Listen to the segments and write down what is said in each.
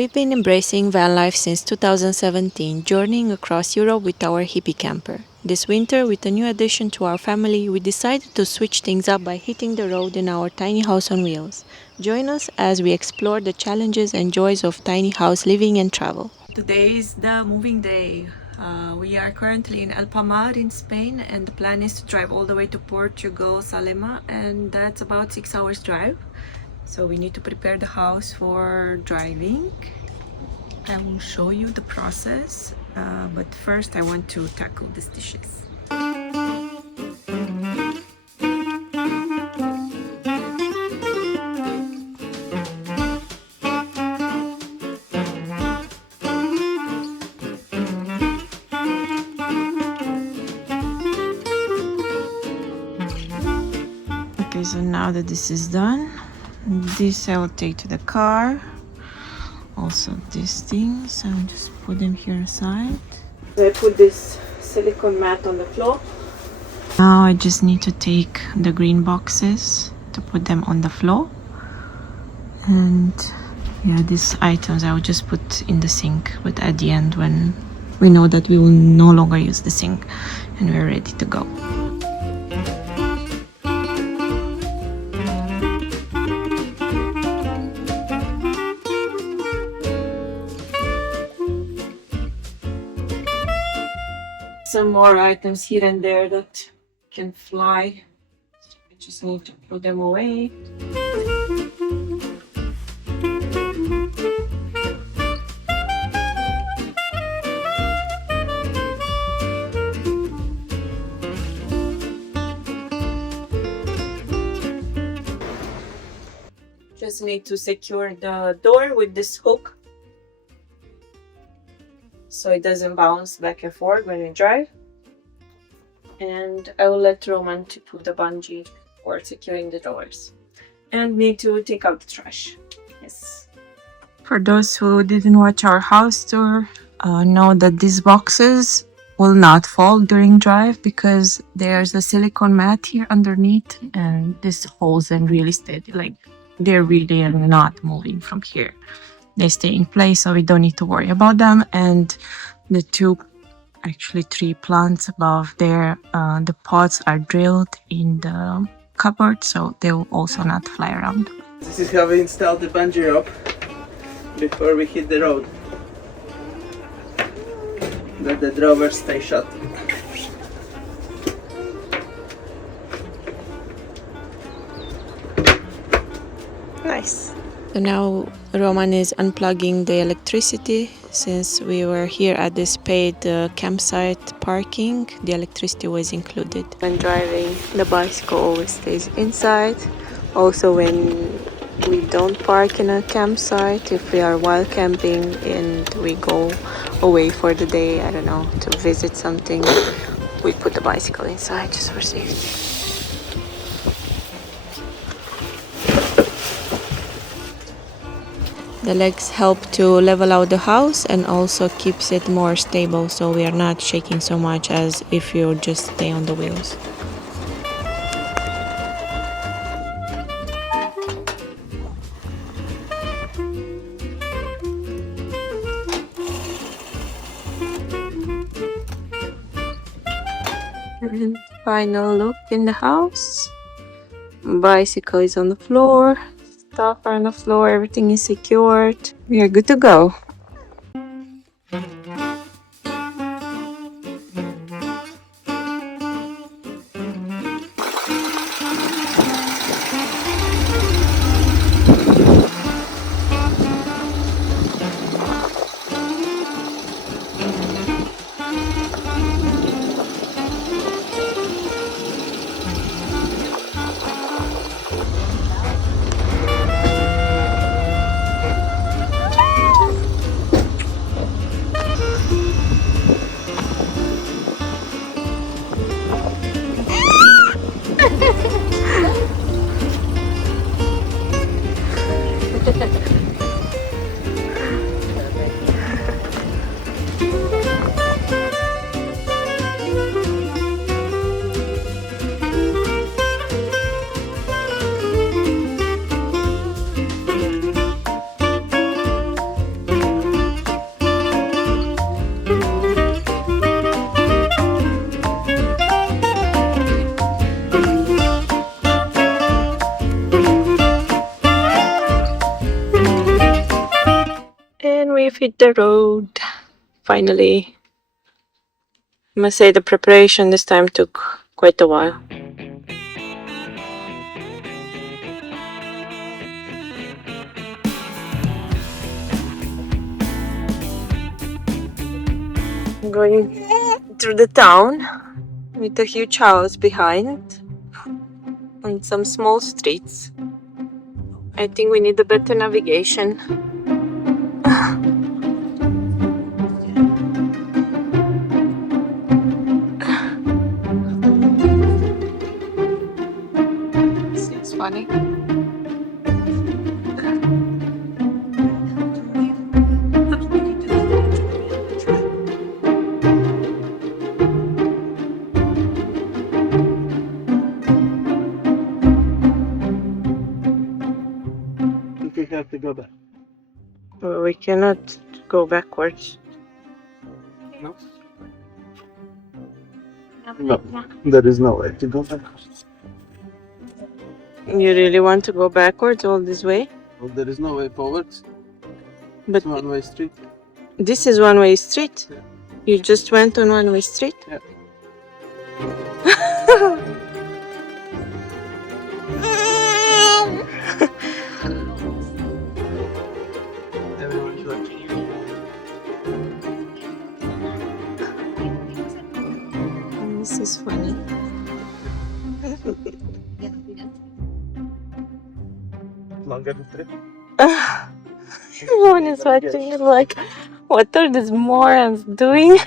We've been embracing van life since 2017, journeying across Europe with our hippie camper. This winter, with a new addition to our family, we decided to switch things up by hitting the road in our tiny house on wheels. Join us as we explore the challenges and joys of tiny house living and travel. Today is the moving day. We are currently in Alpamar in Spain, and the plan is to drive all the way to Portugal, Salema, and that's about 6 hours drive. So we need to prepare the house for driving. I will show you the process, but first I want to tackle these dishes. Okay, so now that this is done, this I will take to the car. Also these things, I'll just put them here aside. I put this silicone mat on the floor. Now I just need to take the green boxes to put them on the floor. And yeah, these items I will just put in the sink, but at the end when we know that we will no longer use the sink and we're ready to go. Some more items here and there that can fly. I just need to put them away. Just need to secure the door with this hook, so it doesn't bounce back and forth when we drive. And I will let Roman to put the bungee for securing the doors. And need to take out the trash. Yes. For those who didn't watch our house tour, know that these boxes will not fall during drive because there's a silicone mat here underneath, and this holds them really steady. Like they're really not moving from here. They stay in place, so we don't need to worry about them. And the three plants above there, the pots are drilled in the cupboard, so they will also not fly around. This is how we installed the bungee rope before we hit the road. Let the drawers stay shut. Nice. So now Roman is unplugging the electricity. Since we were here at this paid campsite parking, the electricity was included. When driving, the bicycle always stays inside. Also when we don't park in a campsite, if we are wild camping and we go away for the day, I don't know, to visit something, we put the bicycle inside just for safety. The legs help to level out the house and also keeps it more stable, so we are not shaking so much as if you just stay on the wheels. And final look in the house. Bicycle is on the floor. Stuff are on the floor, everything is secured. We are good to go. we've hit the road. Finally. I must say the preparation this time took quite a while. I'm going through the town with a huge house behind and some small streets. I think we need a better navigation. Seems funny. We have to go back. We cannot go backwards. No? No, there is no way to go back. You really want to go backwards all this way? Well, there is no way forwards. But It's one-way street. this is one-way street. Yeah. You just went on one-way street? Yeah. Everyone's watching you. This is funny. Longer trip. Everyone is watching it like, what are these morons doing?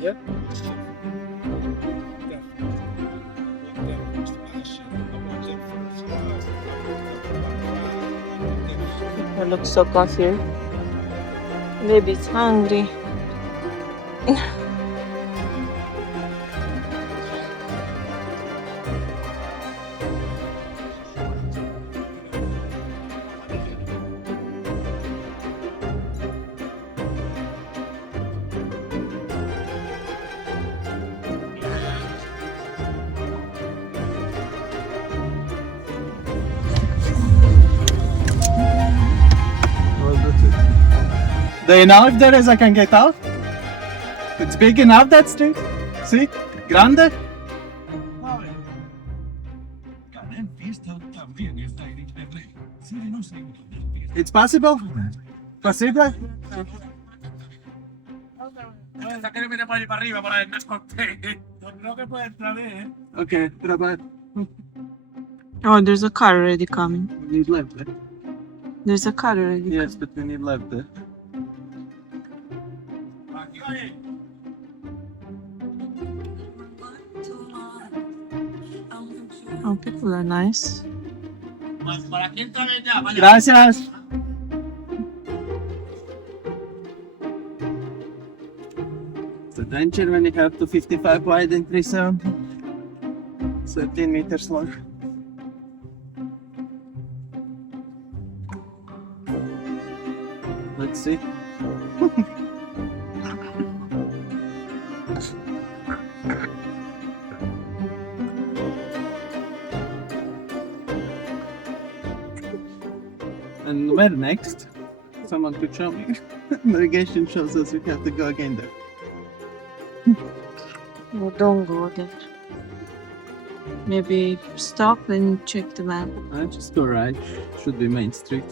Yeah. I look so confused. Baby's hungry. Do you know if there is I can get out? It's big enough, that street. See? Grande? It's possible? Possible? Okay, trabalho. Oh, there's a car already coming. We need left there. There's a car already. Yes, but we need left there. Oh, people are nice. Gracias. It's adventure when you have 255 wide and 370. 13 meters long. Let's see. And where next? Someone could show me. Navigation shows us we have to go again there. Oh, don't go there. Maybe stop and check the map. Just go right. Should be Main Street.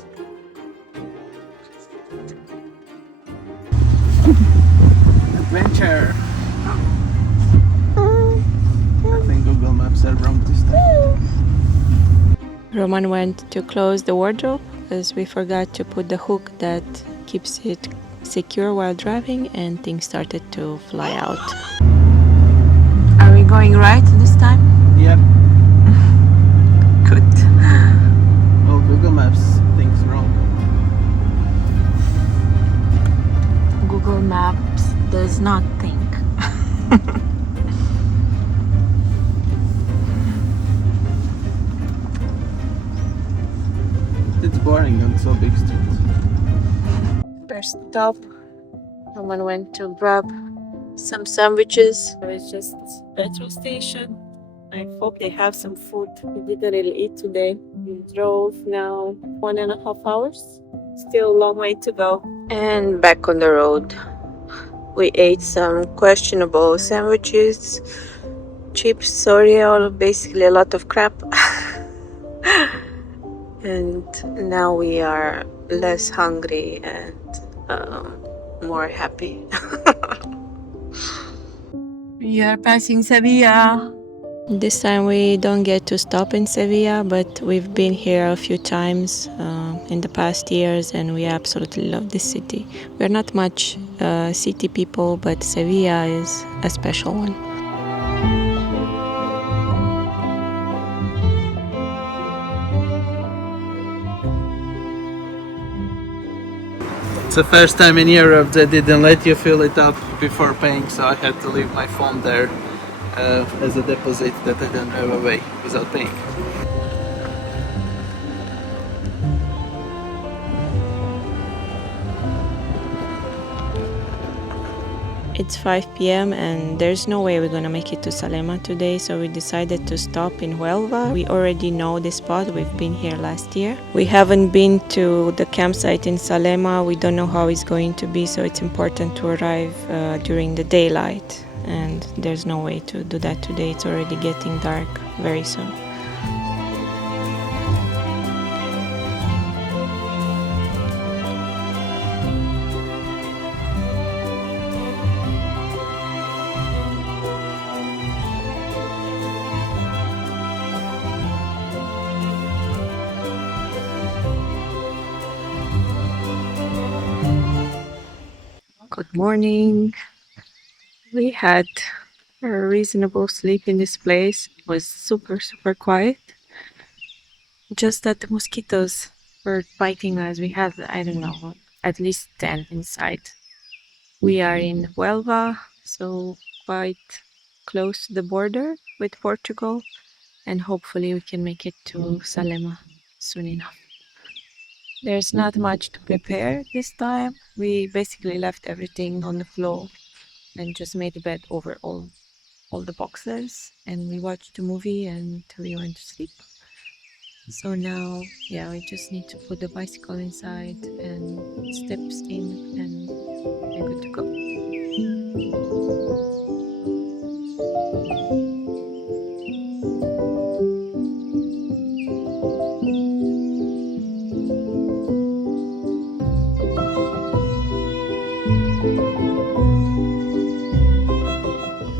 Adventure! I think Google Maps are wrong this time. Roman went to close the wardrobe as we forgot to put the hook that keeps it secure while driving, and things started to fly out. Are we going right this time? Yep. Good. Oh, Google Maps thinks wrong. Google Maps does not think. It's boring on so big streets. First stop, someone went to grab some sandwiches. It's just petrol station. I hope they have some food. We didn't really eat today. We drove now 1.5 hours. Still a long way to go. And back on the road. We ate some questionable sandwiches, chips, cereal, basically a lot of crap. And now we are less hungry and more happy. We are passing Sevilla. This time we don't get to stop in Sevilla, but we've been here a few times in the past years and we absolutely love this city. We're not much city people, but Sevilla is a special one. It's the first time in Europe they didn't let you fill it up before paying, so I had to leave my phone there as a deposit that I didn't have away without paying. It's 5 p.m. and there's no way we're gonna make it to Salema today, so we decided to stop in Huelva. We already know this spot, we've been here last year. We haven't been to the campsite in Salema, we don't know how it's going to be, so it's important to arrive during the daylight. And there's no way to do that today, it's already getting dark very soon. Good morning. We had a reasonable sleep in this place. It was super quiet. Just that the mosquitoes were biting us. We had, I don't know, at least 10 inside. We are in Huelva, so quite close to the border with Portugal, and hopefully we can make it to Salema soon enough. There's not much to prepare this time. We basically left everything on the floor and just made a bed over all the boxes, and we watched a movie and we went to sleep. So now, yeah, we just need to put the bicycle inside and steps in and we're good to go.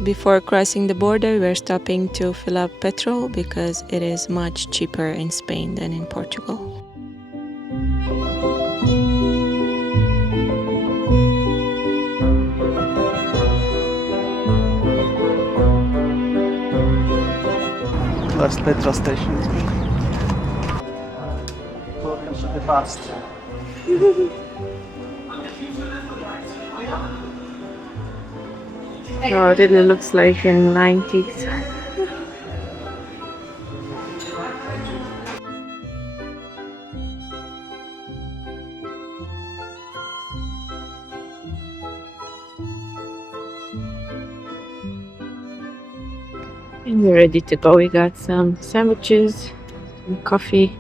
Before crossing the border, we're stopping to fill up petrol because it is much cheaper in Spain than in Portugal. Last petrol station is good. Welcome to the past. Oh, it really looks like in 90s. And we're ready to go. We got some sandwiches, some coffee.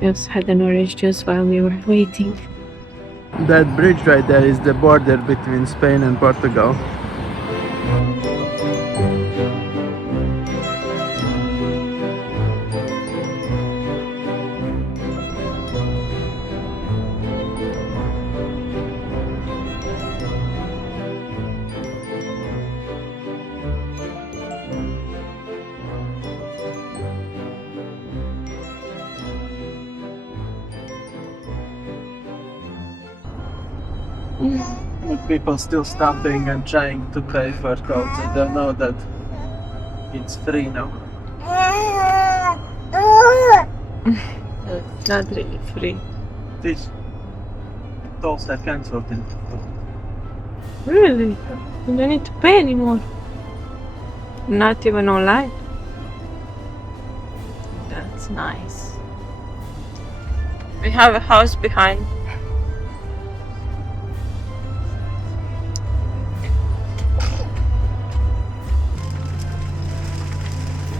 We also had an orange juice while we were waiting. That bridge right there is the border between Spain and Portugal. With people still stopping and trying to pay for tolls, they don't know that it's free now. It's not really free. These tolls are cancelled in Really? You don't need to pay anymore? Not even online? That's nice. We have a house behind.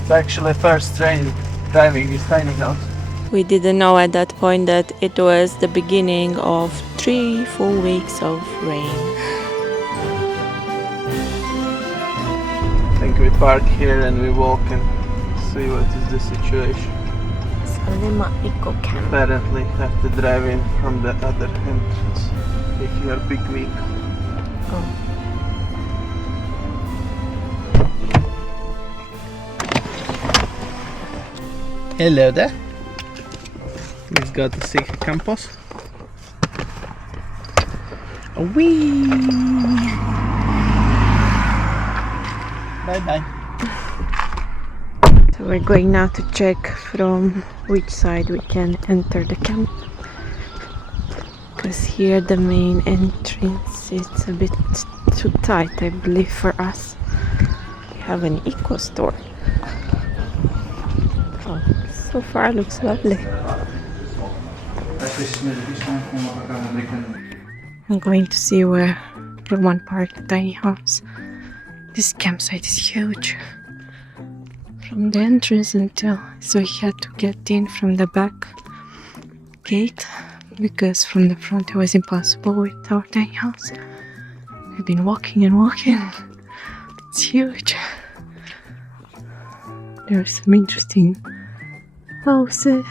It's actually first train driving this tiny house. We didn't know at that point that it was the beginning of 3 full weeks of rain. I think we park here and we walk and see what is the situation. Salema Eco Camp. Apparently have to drive in from the other entrance if you are big vehicle. Oh. Hello there. We've got the Sea Campus. Wee! Bye bye. So we're going now to check from which side we can enter the camp. Because here the main entrance is a bit too tight, I believe, for us. We have an eco store. Oh, so far looks lovely. I'm going to see where we want to park the tiny house. This campsite is huge. From the entrance until, so we had to get in from the back gate because from the front it was impossible with our tiny house. We've been walking and walking. It's huge. There are some interesting houses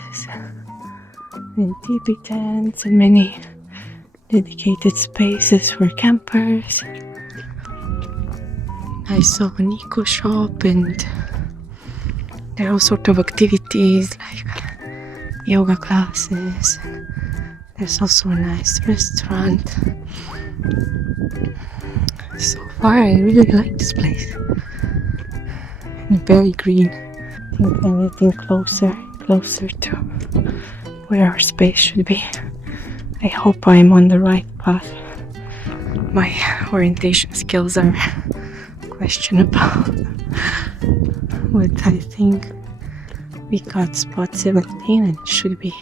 and teepee tents and many dedicated spaces for campers. I saw an eco shop and there are all sorts of activities like yoga classes. There's also a nice restaurant. So far I really like this place. And very green. I think I'm getting closer to where our space should be. I hope I'm on the right path. My orientation skills are questionable. But I think we got spot 17 and it should be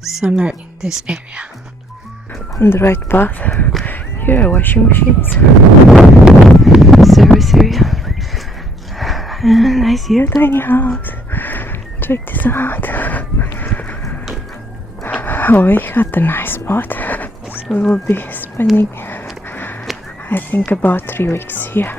somewhere in this area. On the right path. Here are washing machines. Service area. And I see a tiny house. Check this out. Oh, we got a nice spot. So we will be spending, I think, about 3 weeks here.